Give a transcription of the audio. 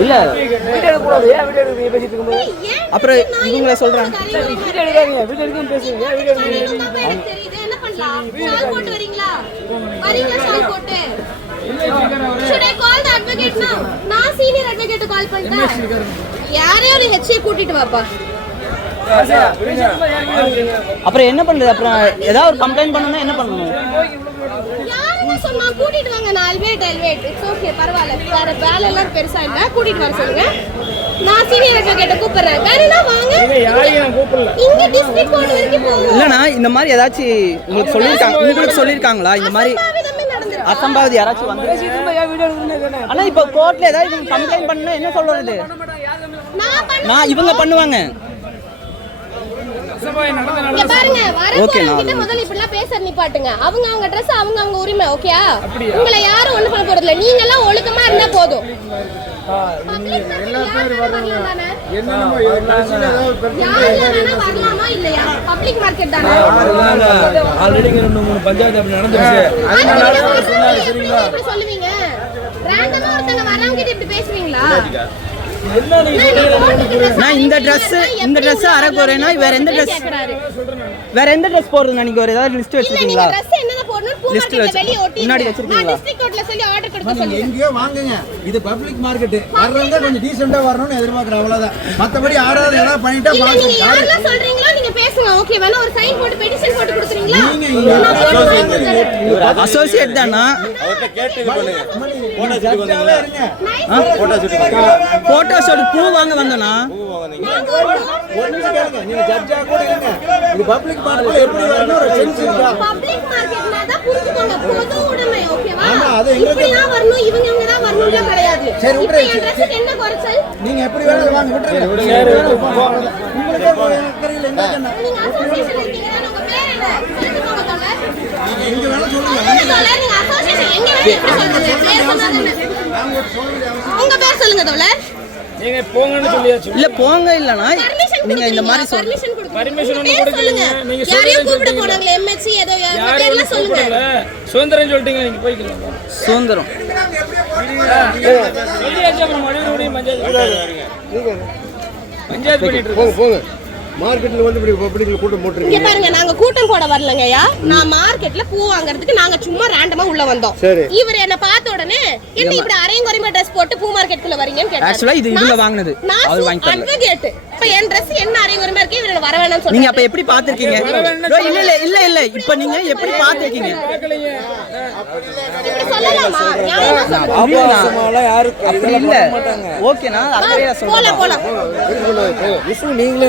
இல்ல. வீடியோ எடுக்கக்கூடாது ஏன் வீடியோ எடுக்க பேசிட்டு இருக்கும்போது அப்புறம் இவங்கள சொல்றேன் வீடியோ எடுக்காதீங்க வீடியோ எடுக்க பேசுங்க ஏன் வீடியோ எடுக்க என்ன பண்ணலாம் போட்டு வரீங்களா வரீங்களா போட்டு should I call the advocate now நான் கால் பண்ணிட்டேன் யாரையும் ஒரு ஹெச்ஏ கூட்டிட்டு வாப்பா அப்புறம் என்ன பண்றது அப்புறம் ஏதாவது ஒரு கம்ப்ளைண்ட் பண்ணணும்னா என்ன பண்ணணும்? கூட்டிட்டு வாங்க. நான் அல்வேட் அல்வேட் இட்ஸ் ஓகே பரவாயில்ல. வேற வேலை எல்லாம் பெருசா இல்ல. கூட்டிட்டு வர சொல்லுங்க. நான் சீனியர் அட்வொகேட்ட கூப்பிடுறேன். வேணும்னா வாங்க. இங்க டிஸ்ட்ரிக்ட் கோர்ட் வரைக்கும் போவோம். இல்லைண்ணா இந்த மாதிரி ஏதாச்சும் உங்களுக்கு சொல்லியிருக்காங்க உங்களுக்கு சொல்லியிருக்காங்களா இந்த மாதிரி அசம்பாவிதி யாராச்சும் வந்து ஆனா இப்போ கோர்ட்ல ஏதாவது கம்ப்ளைண்ட் பண்ணா என்ன சொல்றது? நான் பண்ண நான் இவங்க பண்ணுவாங்க. பாருங்க வரப்போறவங்க கிட்ட முதல்ல இப்படிலாம் பேச நிப்பாட்டுங்க. அவங்க அவங்க Dress அவங்க அவங்க உரிமை ஓகேயா உங்களை யாரும் ஒண்ணு பண்ண போறது இல்ல நீங்க எல்லாம் ஒழுக்கமா இருந்தா போதும் இப்படி சொல்லுவீங்க? ரேண்டமா ஒருத்தங்க வரவங்க கிட்ட இப்படி பேசுவீங்களா? நான் இந்த ட்ரெஸ் இந்த ட்ரெஸ் உள்ள அரை குறைனா வேற எந்த ட்ரெஸ். வேற எந்த ட்ரெஸ் போடுறது? நீங்க ஒரு ஏதாவது லிஸ்ட் வச்சிருக்கீங்களா? மார்க்கெட்ல வச்சு- வெளிய ஒட்டி முன்னாடி நான் வச்சிருக்கீங்களா? டிஸ்ட்ரிக்ட் கோர்ட்ல சொல்லி ஆர்டர் கொடுக்க சொல்லி எங்கேயோ வாங்குங்க. இது பப்ளிக் மார்க்கெட் வர்றவங்க கொஞ்சம் டீசெண்டா வரணும்னு எதிர்பார்க்கறேன் அவ்வளவுதான். மத்தபடி யாராவது ஏதாவது பண்ணிட்டா பாருங்க ஒரு சைன் போட்டு பெட்டிஷன் போட்டு. அசோசியேட் தானா? போட்டோ ஷூட் பூ வாங்க வந்தோனா? நாங்க ஜட்ஜா கூட இருங்க. இது பப்ளிக் எப்படி வரணும் ஒரு சென்ஸ் இருக்கா? பப்ளிக் மார்க்கெட்னா தான் புரிஞ்சுக்கோங்க. பொது உடைமை ஓகேவா ஆமா, அது எங்களுக்கு- இப்படி தான் வரணும் இவங்க இவங்க தான் வரணும்ல கிடையாது சரி, இப்போ விட்டுரு. என் ட்ரெஸ்ஸுக்கு என்ன குறைச்சல்? நீங்க எப்படி வேணாலும் வாங்க விட்டுருங்க. உங்களுக்கே தெரியல என்ன என்ன நீங்க அசோசியேஷன் இருக்கீங்க. உங்க பேர் என்ன? சொல்லுங்க தோழர் நீங்க வேணா சொல்லுங்க. அசோசியேஷன் எங்க தானே. உங்க பேர் சொல்லுங்க தோழர் நீங்க போங்கன்னு சொல்லியாச்சு. இல்ல போங்க இல்லனா நீங்க இந்த மாதிரி சொல்லுங்க பர்மிஷன் கொடுக்கலைங்க. நீங்க சொல்லுங்கன்னு கூப்பிட. போனாங்களே? எம்எச்சி ஏதோ யார் யாரும் பேர்லாம் ஒண்ணும் சொல்லுங்க சுதந்திரம் சொல்லிட்டீங்க நீங்க போய்க்கலாம்? சுதந்திரம். பஞ்சாயத்து பஞ்சாயத்து பண்ணிட்டு போங்க போங்க. மார்க்கெட்ல வந்து இப்படி பப்ளிக்ல கூட்டம் போட்டுருக்கீங்க. இங்க பாருங்க நாங்க கூட்டம் போட வரலங்கய்யா. நான் மார்க்கெட்ல பூ வாங்குறதுக்கு நாங்க சும்மா ரேண்டமா உள்ள வந்தோம். சரி. இவர் என்ன பார்த்த உடனே என்ன இப்படி அரையும் குறையுமா ட்ரெஸ் போட்டு பூ மார்க்கெட்டுக்குள்ள வரீங்கன்னு கேட்டாரு. Actually, இது இவங்க வாங்குனது. நான் அவர் வாங்கி தரல. அட்வொகேட் இப்ப என் Dress என்ன அரையும் குறையுமா இருக்கு இவர் என்ன வர வேணாம்னு நீங்க சொல்றாரு அப்ப எப்படி பாத்திருக்கீங்க இல்ல இல்ல இல்ல இல்ல. இப்ப நீங்க எப்படி பாத்திருக்கீங்க இப்படி சொல்லலாமா? நியாயமா சொல்லுங்க அப்படின்னா அப்படி இல்ல. ஓகேண்ணா அக்கறையா போலாம் சொல்றேன் போலாம். நீங்களே